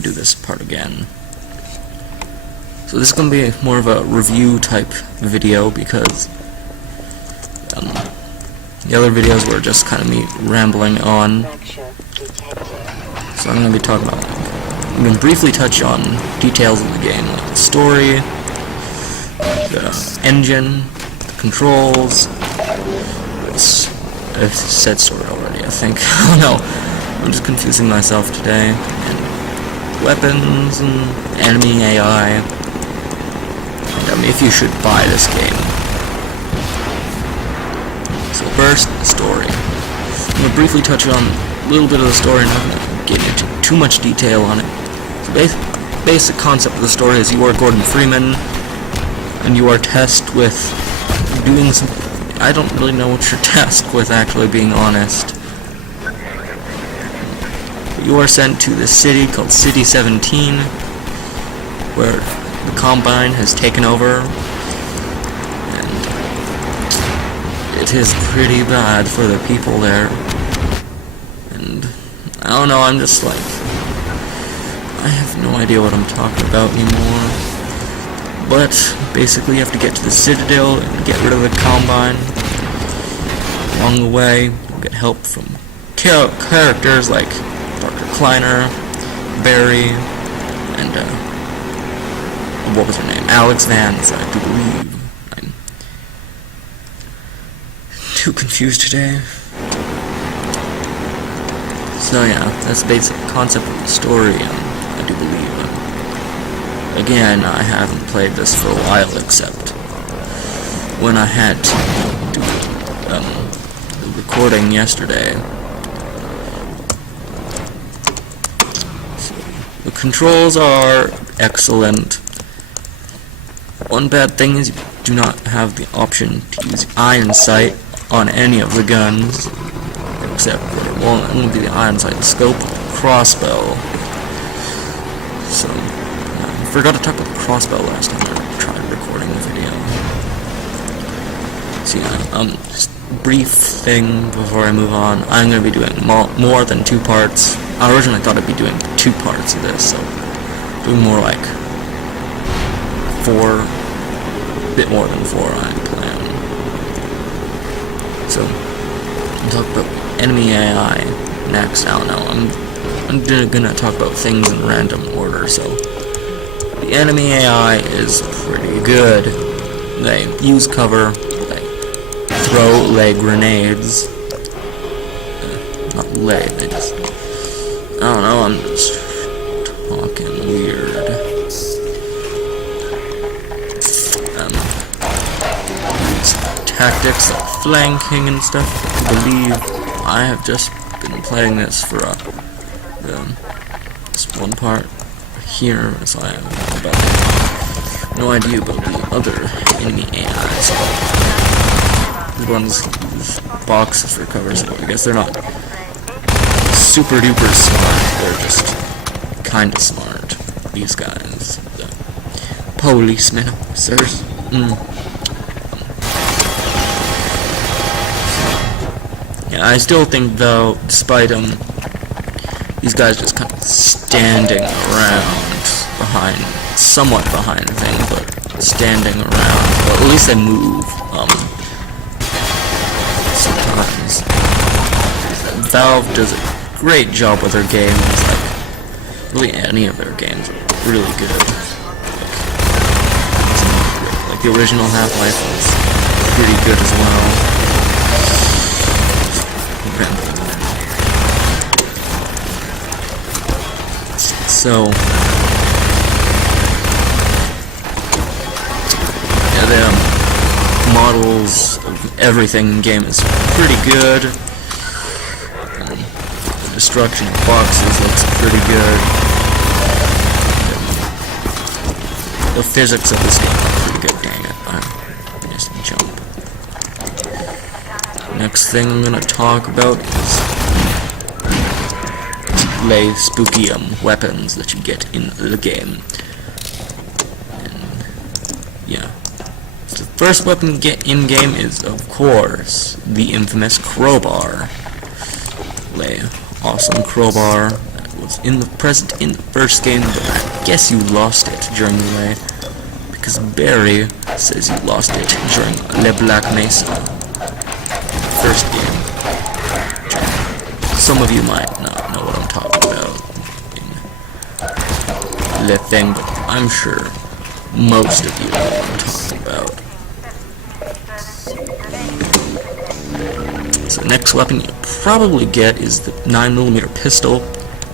do this part again. So this is going to be more of a review type video because the other videos were just kind of me rambling on. So I'm going to be talking about, I'm going to briefly touch on details of the game, like the story, the engine, the controls. I've said story already, I think. Oh no, I'm just confusing myself today. And weapons and enemy AI. And if you should buy this game. So first, the story. I'm going to briefly touch on a little bit of the story, not going to get into too much detail on it. So basic concept of the story is you are Gordon Freeman, and you are tasked with doing some... I don't really know what you're tasked with, actually, being honest. You are sent to this city called City 17, where the Combine has taken over, and it is pretty bad for the people there. And I don't know, I'm just like, I have no idea what I'm talking about anymore. But basically you have to get to the Citadel and get rid of the Combine. Along the way, you'll get help from characters like Dr. Kleiner, Barry, and what was her name? Alex Vance, I do believe. I'm too confused today. So yeah, that's the basic concept of the story, I do believe. Again, I haven't played this for a while, except when I had to do the recording yesterday. So, the controls are excellent. One bad thing is you do not have the option to use iron sight on any of the guns, except for it won't only be the iron sight, the scope, crossbow. So I forgot to talk about the crossbow last time I tried recording the video. So yeah, just a brief thing before I move on. I'm going to be doing more than 2 parts. I originally thought I'd be doing 2 parts of this, so doing more like 4, a bit more than 4 I plan. So I'll talk about enemy AI next. I don't know, I'm gonna talk about things in random order. So the enemy AI is pretty good. They use cover, they throw grenades. Not they just, I don't know, I'm just talking weird. Tactics like flanking and stuff. I believe I have just been playing this for this one part here, so I have no idea about the other enemy AIs. These ones use boxes for cover, so I guess they're not super duper smart, they're just kinda smart. These guys, the policemen, officers. Yeah, I still think though, despite these guys just kind of standing around somewhat behind things, but standing around, well, at least they move, sometimes. Valve does a great job with their games, like, really any of their games are really good. Like the original Half-Life was pretty good as well. So, yeah, the models of everything in the game is pretty good. The destruction of boxes looks pretty good. The physics of this game are pretty good. Dang it, I missed a jump. Next thing I'm gonna talk about is spooky weapons that you get in the game. And yeah, so the first weapon you get in game is, of course, the infamous crowbar. Awesome crowbar that will was present in the first game, but I guess you lost it during the way, because Barry says you lost it during Le Black Mesa first game. Some of you might not know what I'm talking about in Le Thing, but I'm sure most of you know what I'm talking about. So the next weapon you'll probably get is the 9mm pistol,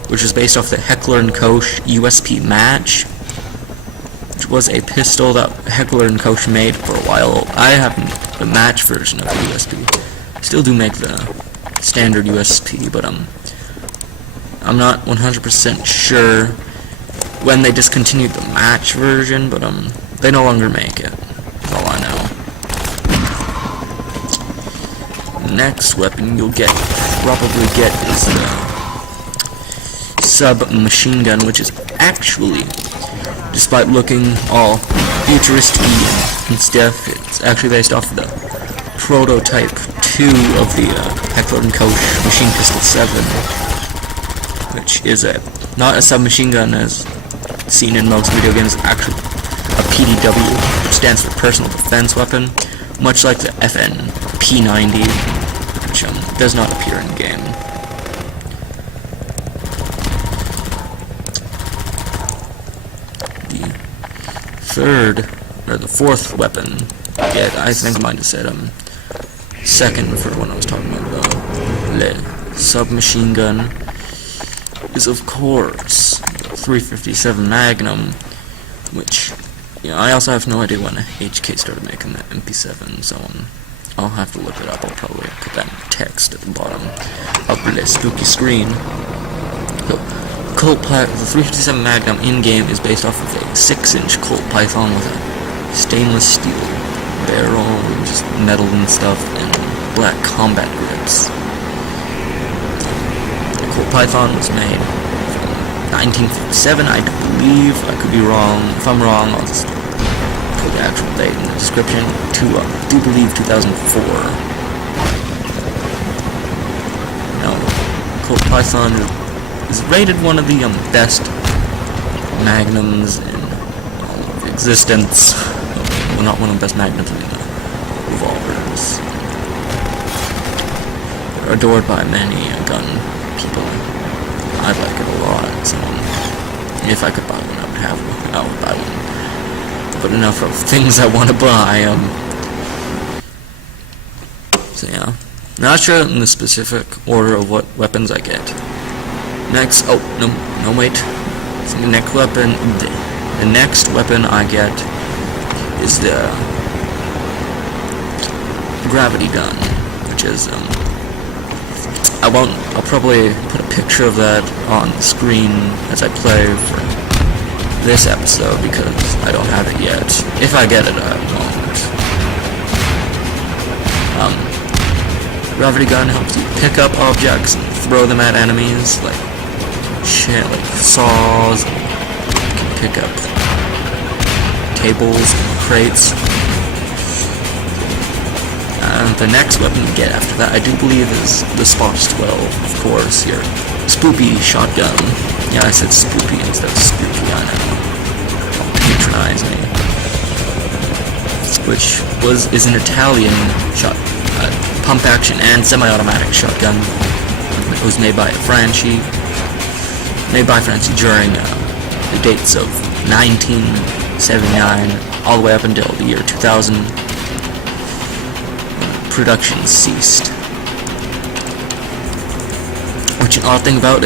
which is based off the Heckler & Koch USP Match, which was a pistol that Heckler & Koch made for a while. I have the Match version of the USP. Still do make the standard USP, but I'm not 100% sure when they discontinued the Match version, but they no longer make it. That's all I know. Next weapon you'll probably get is the submachine gun, which is actually, despite looking all futuristic and stuff, it's actually based off of the prototype 2 of the Heckler & Koch Machine Pistol 7, which is not a submachine gun as seen in most video games, actually a PDW, which stands for Personal Defense Weapon, much like the FN P90, which does not appear in game. The fourth weapon, I think I might have said second for when I was talking about the submachine gun, is of course the 357 Magnum, which I also have no idea when HK started making the MP7, so I'll have to look it up. I'll probably put that in text at the bottom of the spooky screen. So, the 357 Magnum in-game is based off of a 6-inch Colt Python with a stainless steel barrel, and just metal and stuff, and black combat grips. The Colt Python was made in 1957, I believe. I could be wrong. If I'm wrong, I'll just put the actual date in the description. I do believe 2004. Now, Colt Python is rated one of the best magnums in all of existence. Well, not one of the best magnums in revolvers. They're adored by many gun people. I like it a lot, so if I could buy one, I would buy one. But enough of things I want to buy. So yeah, not sure in the specific order of what weapons I get. Next, wait. So the next weapon I get is the gravity gun, which is I'll probably put a picture of that on the screen as I play for this episode because I don't have it yet. If I get it, I won't. Gravity gun helps you pick up objects and throw them at enemies, like saws. You can pick up tables, crates. The next weapon you get after that, I do believe, is the Spot 12, of course, your spoopy shotgun. Yeah, I said spoopy instead of spooky, I know. Don't patronize me. Which is an Italian pump-action and semi-automatic shotgun. It was made by Franchi during the dates of 1979 all the way up until the year 2000. Production ceased. Which two odd things about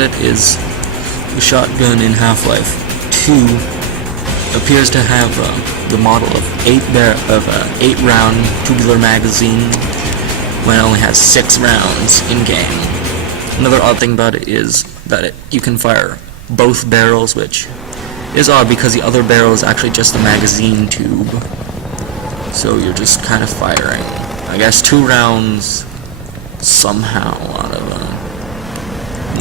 it is the shotgun in Half-Life 2 appears to have the model of 8-round tubular magazine when it only has 6 rounds in game. Another odd thing about it is that you can fire both barrels, which is odd because the other barrel is actually just the magazine tube. So you're just kind of firing, I guess, 2 rounds somehow out of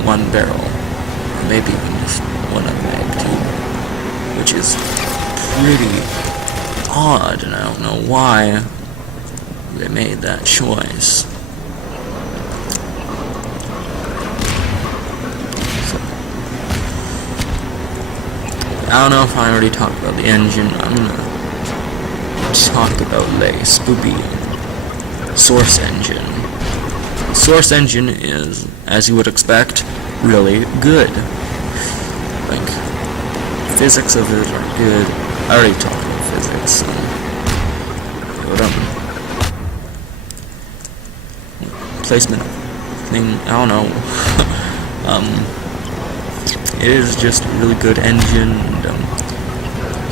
one barrel, or maybe even just one of the mag tube, which is pretty odd, and I don't know why they made that choice. I don't know if I already talked about the engine. I'm gonna talk about the spoopy Source Engine. Source Engine is, as you would expect, really good. Like, physics of it are good. I already talked about physics. But placement thing, I don't know. It is just a really good engine, and you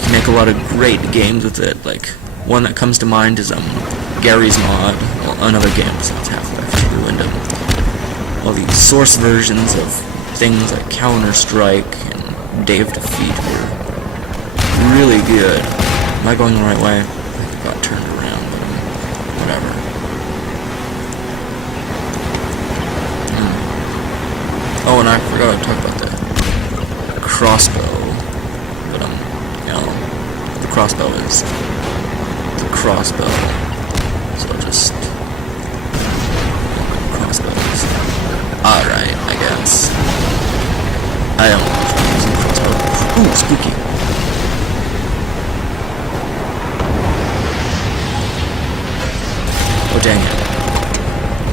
can make a lot of great games with it. Like, one that comes to mind is Gary's Mod, well, another game besides Half-Life 2, and all these Source versions of things like Counter-Strike and Day of Defeat were really good. Am I going the right way? I got turned around, but whatever. Oh, and I forgot to talk about the crossbow. But you know, the crossbow is the crossbow. So just crossbows. Alright, I guess. I don't know if I'm using crossbow. Ooh, spooky. Oh dang it.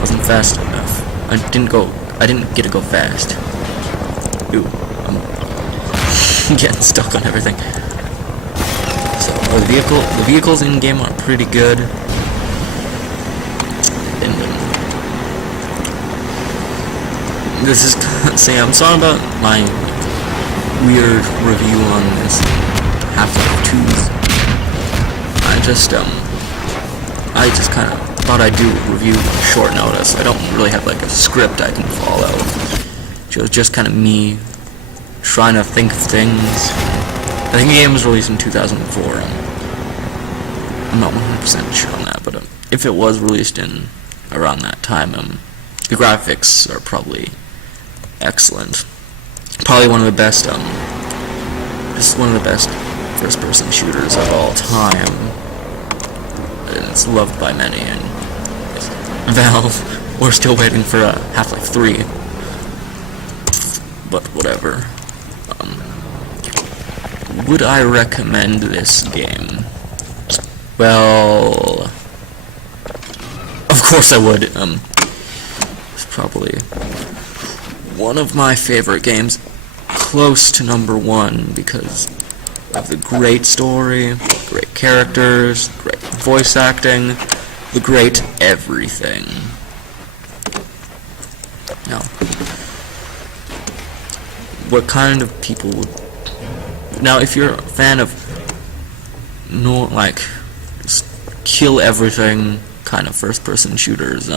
Wasn't fast enough. I didn't get to go fast. Ooh, I'm getting stuck on everything. So the vehicles in game are pretty good. And this is say I'm sorry about my weird review on this Half-Life 2. I just kind of thought I'd do a review on short notice. I don't really have like a script I can follow. It was just kind of me trying to think of things. I think the game was released in 2004. I'm not 100% sure on that, but if it was released in around that time, the graphics are probably excellent. Probably one of the best, just one of the best first-person shooters of all time. And it's loved by many, and Valve, we're still waiting for Half-Life 3. But whatever. Would I recommend this game? Well, of course I would. It's probably one of my favorite games, close to #1, because of the great story, great characters, great voice acting, the great everything. Now, what kind of people would... Now, if you're a fan of just kill everything kind of first-person shooters,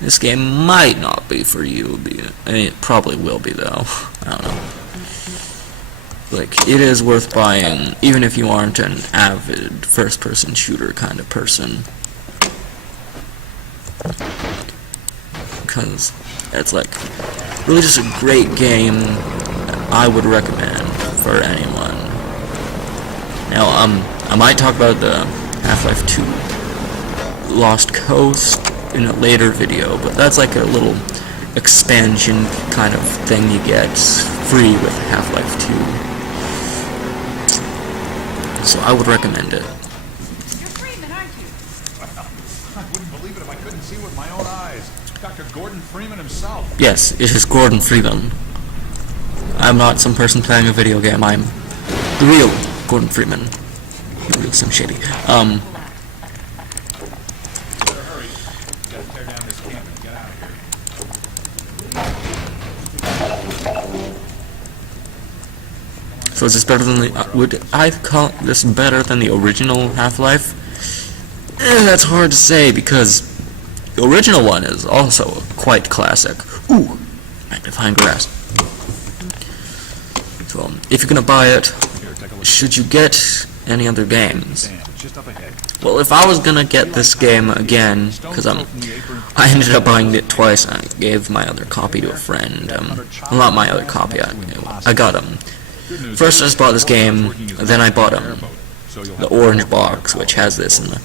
this game might not be for you. I mean, it probably will be, though. I don't know. Like, it is worth buying, even if you aren't an avid first-person shooter kind of person. Because it's, like, really just a great game that I would recommend for anyone. Now, I might talk about the Half-Life 2 Lost Coast in a later video, but that's like a little expansion kind of thing you get free with Half-Life 2. So I would recommend it. You're Freeman, aren't you? Well, I wouldn't believe it if I couldn't see with my own eyes. Dr. Gordon Freeman himself. Yes, it is Gordon Freeman. I'm not some person playing a video game. I'm the real Gordon Freeman. The real Slim Shady. So is this better than the... would I call this better than the original Half-Life? That's hard to say, because the original one is also quite classic. Ooh! Magnifying glass. So, if you're gonna buy it, should you get any other games? Well, if I was gonna get this game again, because I ended up buying it twice, I gave my other copy to a friend. Well, not my other copy, I got first I just bought this game, then I bought the orange box, which has this, and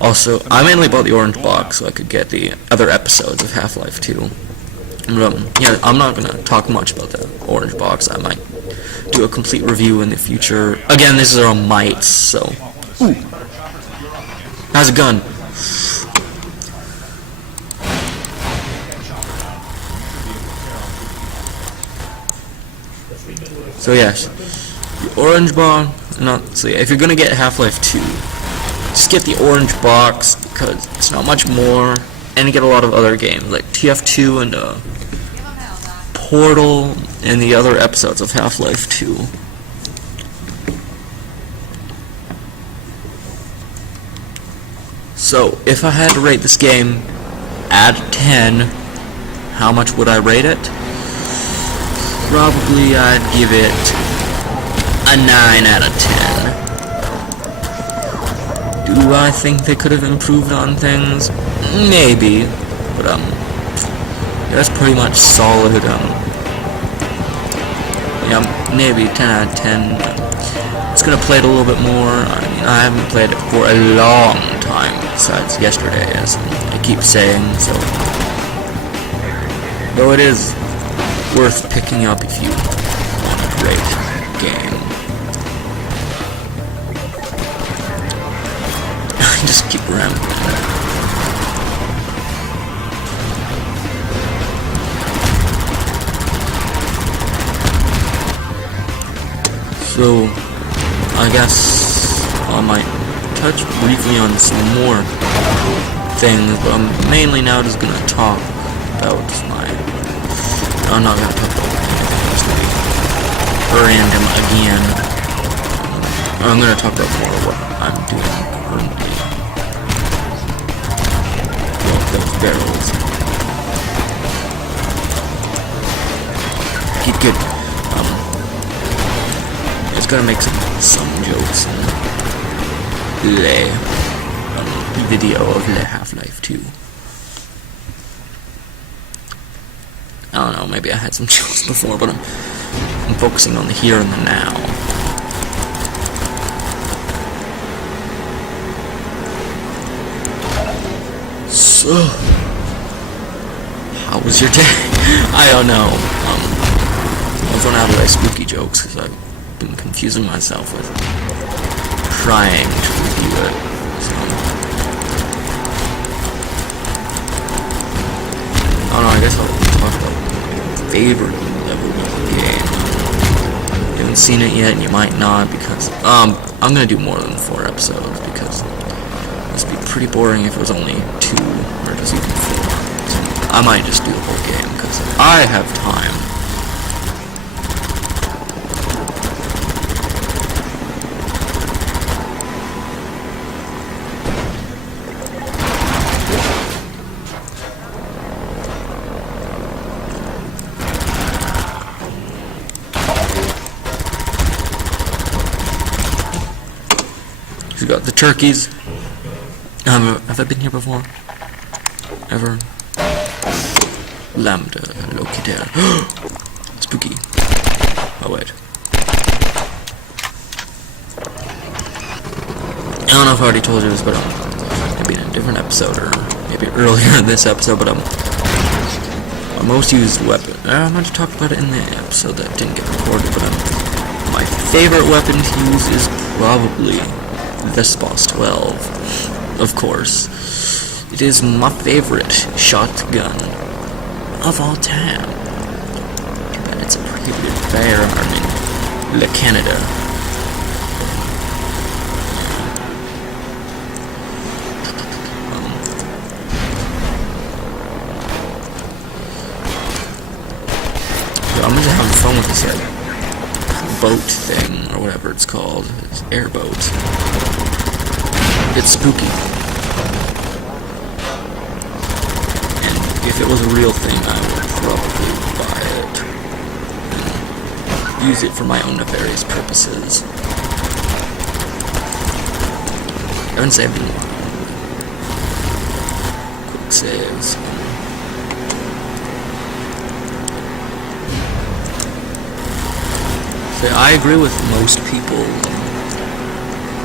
also, I mainly bought the orange box so I could get the other episodes of Half-Life 2. Yeah, I'm not gonna talk much about the orange box. I might do a complete review in the future. Again, this is on mites, so. Ooh. How's it gun? So yes, the orange box. So yeah, if you're gonna get Half-Life 2, just get the orange box because it's not much more, and you get a lot of other games like TF2 and Portal and the other episodes of Half-Life 2. So if I had to rate this game out of 10, how much would I rate it? Probably I'd give it a 9 out of 10. Do I think they could have improved on things? Maybe, but that's pretty much solid. Yeah, maybe 10 out of 10. It's gonna play it a little bit more. I mean, I haven't played it for a long time besides yesterday, as I keep saying. So, though it is worth picking up if you want a great game. I just keep rambling. So, I guess I might touch briefly on some more things, but I'm mainly now just gonna talk about I'm not gonna talk about random again. I'm gonna talk about more of what I'm doing currently. Well, those barrels. Keep good. It's gonna make some jokes in the video of the Half-Life 2. I don't know, maybe I had some jokes before, but I'm focusing on the here and the now. So, how was your day? I don't know. I was running out of my spooky jokes because I've been confusing myself with trying to review it. So, I don't know, I guess I'll talk about favorite level of the game. You haven't seen it yet, and you might not, because I'm gonna do more than 4 episodes, because this would be pretty boring if it was only 2 or just even 4. So I might just do the whole game because I have time. We got the turkeys. Have I been here before? Ever? Lambda Locator. Spooky. Oh wait. I don't know if I already told you this, but maybe in a different episode or maybe earlier in this episode, but my most used weapon. I might have talked about it in the episode that didn't get recorded, but my favorite weapon to use is probably the SPOS 12. Of course. It is my favorite shotgun of all time. Too bad it's a prohibited firearm in Canada. So I'm just having fun with this boat thing, or whatever it's called. It's airboat. It's spooky. And if it was a real thing, I would probably buy it and use it for my own nefarious purposes. I haven't saved in a while. Quick saves. So I agree with most people.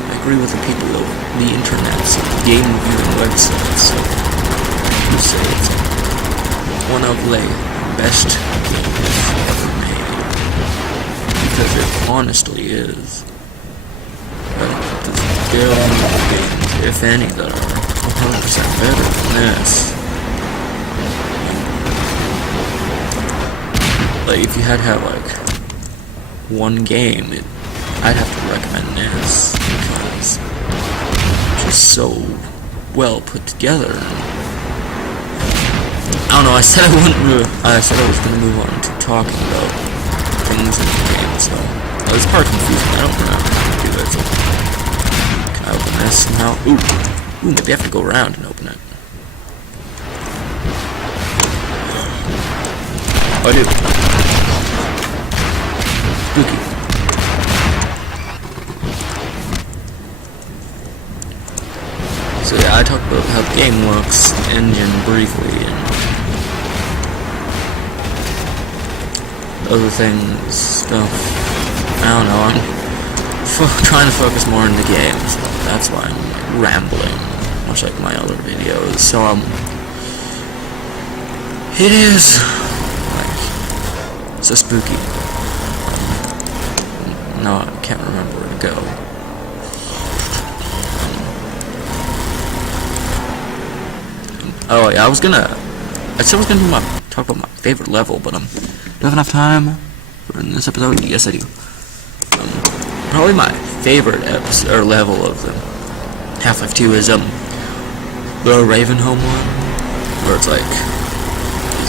I agree with the people of the internet, game viewing websites, who say it's one of the best game ever made. Because it honestly is. There are no games, if any, that are 100% better than this. Like, if you had to have, like, one game, I'd have to recommend this, because it's just so well put together. I don't know, I said I was going to move on to talking about things in the game, so it's part confusing. I don't remember how to do it. So can I open this now? Ooh, maybe I have to go around and open it. Oh, I do. Spooky. So yeah, I talked about how the game works, the engine briefly, and other things, stuff. I don't know, I'm trying to focus more on the game, so that's why I'm rambling, much like my other videos. So, it is, like, so spooky. No, I can't remember where to go. Oh yeah, I said I was gonna talk about my favorite level, but do I have enough time for in this episode? Yes, I do. Probably my favorite episode or level of the Half-Life 2 is the Ravenholm one, where it's like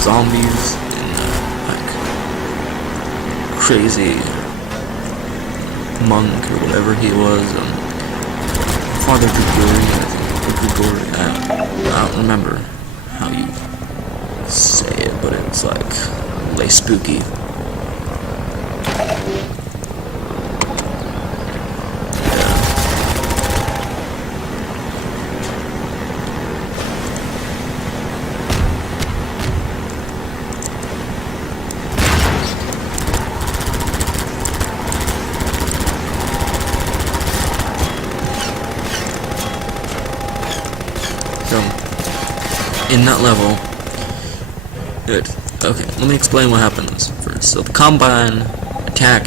zombies and like crazy monk or whatever he was, Father Grigori, I think. I don't remember how you say it, but it's like lay spooky. In that level, okay, let me explain what happens first. So the Combine attack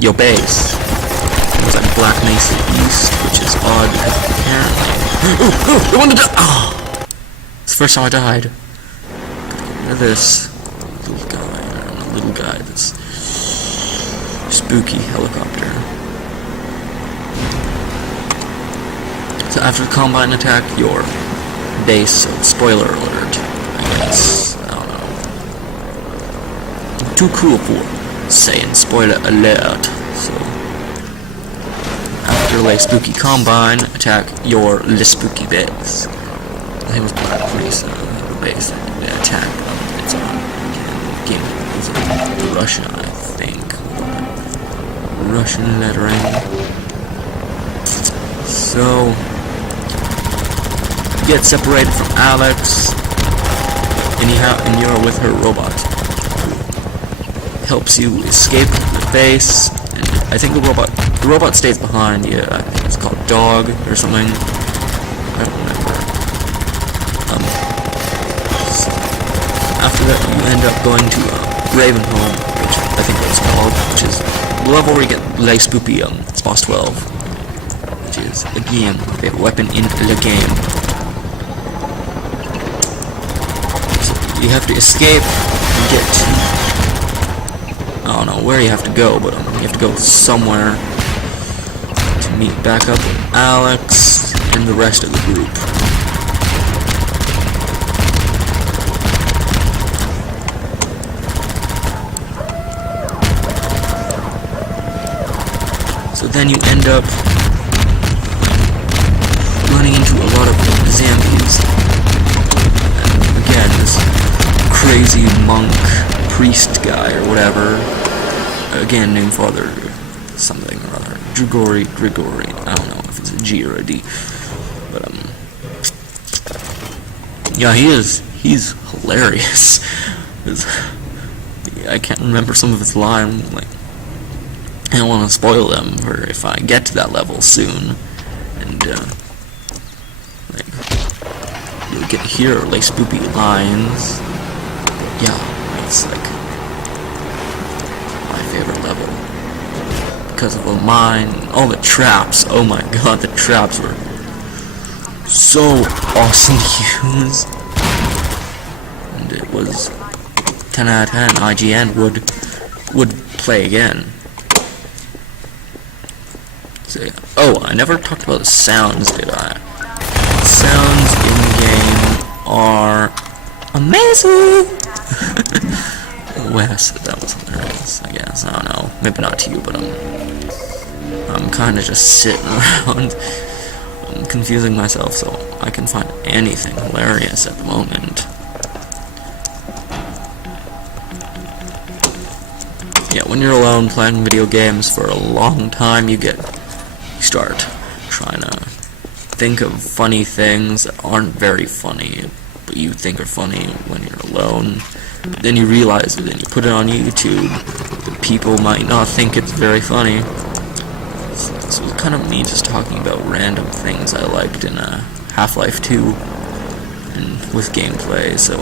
your base. It's like Black Mesa East, which is odd because apparently... I wanted to... Oh! It's the first time I died. Look at this little guy, this spooky helicopter. So after the Combine attack, your base, so spoiler alert, I guess, I don't know. I'm too cool for saying spoiler alert, so after lay spooky Combine, attack your spooky base. I think it was Black Mesa, the base that they attacked its own game. It was Russia, I think. Russian lettering. So get separated from Alex, and you're with her robot, who helps you escape the base. And I think the robot stays behind. Yeah, I think it's called Dog or something. I don't remember. So after that, you end up going to Ravenholm, which I think that's called, which is the level where you get lay spoopy. It's boss 12, which is again my favorite weapon in the game. You have to escape and get to, I don't know where you have to go, but you have to go somewhere to meet back up with Alex and the rest of the group. So then you end up running into a lot of zombies. Again, this crazy monk priest guy or whatever, again named Father something or other, Grigori, I don't know if it's a G or a D, but yeah, he's hilarious. I can't remember some of his lines, like, I don't want to spoil them for if I get to that level soon, and like, you'll get to hear like spoopy lines. Yeah, It's like my favorite level because of the mine, all the traps. Oh my god, the traps were so awesome to use, and it was 10 out of 10. IGN would play again. So, oh, I never talked about the sounds, did I? Sounds in game are amazing. Wes, that was hilarious. I guess I don't know. Maybe not to you, but I'm kind of just sitting around. I'm confusing myself, so I can find anything hilarious at the moment. Yeah, when you're alone playing video games for a long time, you start trying to think of funny things that aren't very funny, but you think are funny when you're alone. But then you realize it and you put it on YouTube. People might not think it's very funny. So it's kind of me just talking about random things I liked in Half-Life 2 and with gameplay. So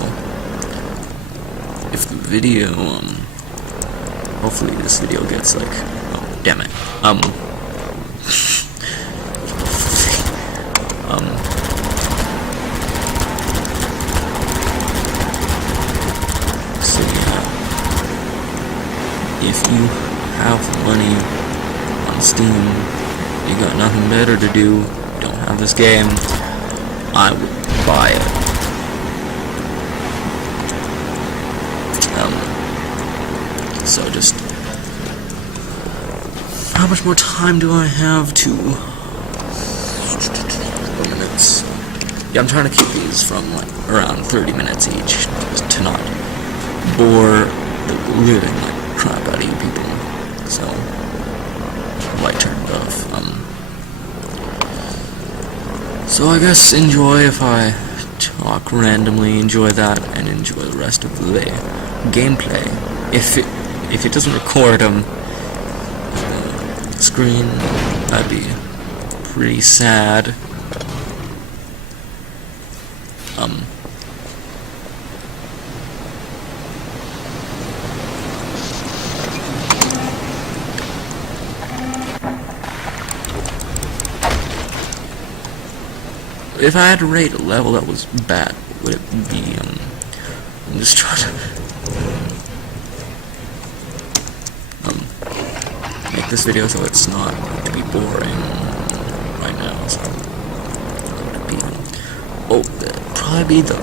if the video, hopefully this video gets like, oh damn it, so yeah, if you have money on Steam, you got nothing better to do, you don't have this game, I would buy it. So just, how much more time do I have to? 4 minutes. Yeah, I'm trying to keep these from like around 30 minutes each, just to not bore the living like crap out of you people. So light turned off. So I guess enjoy if I talk randomly, enjoy that, and enjoy the rest of the gameplay. If it doesn't record the screen, that'd be pretty sad. If I had to rate a level that was bad, would it be, I'm just trying to make this video so it's not going to be boring right now, so it would be, probably be the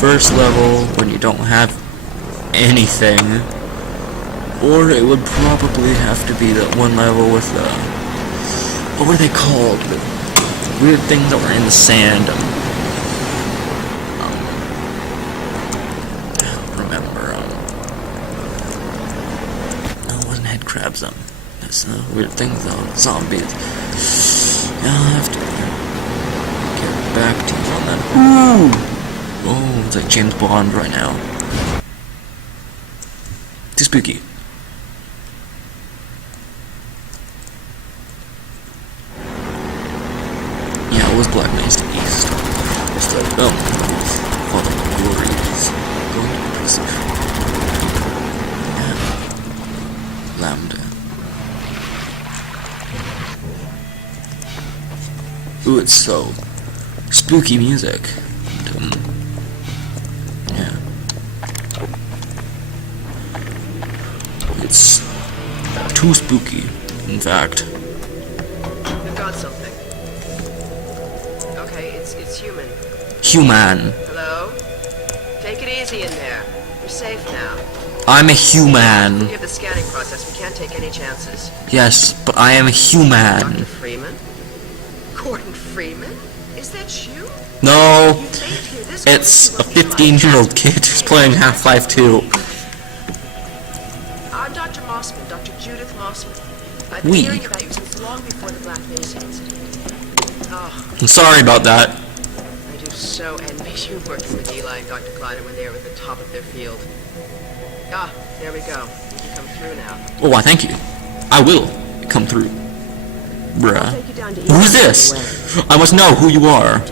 first level when you don't have anything, or it would probably have to be the one level with the, what were they called, the weird things that were in the sand. I don't remember. No, it wasn't head crabs. There's weird things though. Zombies. I'll have to get back to you on that. Ooh! Oh, it's like James Bond right now. Too spooky. It was Black Mesa East. Oh, all the glory is going to be impressive. Yeah. Lambda. Ooh, it's so spooky music. And, yeah. It's too spooky, in fact. We've got something. It's human. Human. Hello? Take it easy in there. You're safe now. I'm a human. We have the scanning process. We can't take any chances. Yes, but I am a human. Dr. Freeman? Gordon Freeman? Is that you? No, You stayed here this it's a close to looking 15-year-old kid who's playing Half-Life 2. I'm Dr. Mossman, Dr. Judith Mossman. I've been We. hearing about you since long before the Black Mesa incident. Oh, I'm sorry about that. I do so envy you working with Eli and Dr. Kleiner when they were at the top of their field. Ah, there we go. You can come through now. Oh, why, thank you. I will come through. Bruh. Take you down to Who's this? I must know who you are.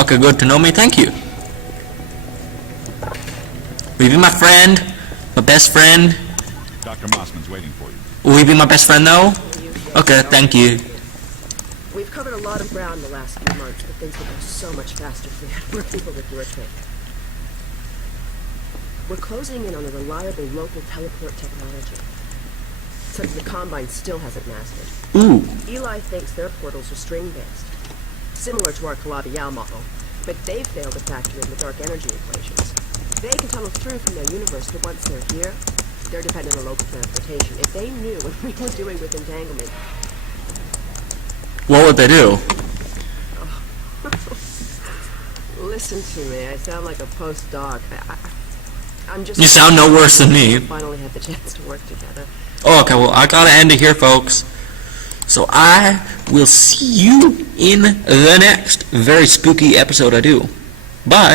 Okay, good to know me. Thank you. my friend? My best friend? Dr. Mossman's waiting for you. Will you be my best friend, though? Okay, thank you. We've covered a lot of ground in the last few months, but things would go so much faster if we had more people with your trip. We're closing in on a reliable local teleport technology. Something the Combine still hasn't mastered. Ooh. Eli thinks their portals are string-based, similar to our Calabi-Yau model, but they've failed to factor in the dark energy equations. They can tunnel through from their universe, but once they're here, they're dependent on local transportation. If they knew what we were doing with entanglement... What would they do? Listen to me, I sound like a postdoc. I'm just... You sound no worse than me. Finally had the chance to work together. Oh, okay, well, I gotta end it here, folks. So I will see you in the next very spooky episode I do. Bye.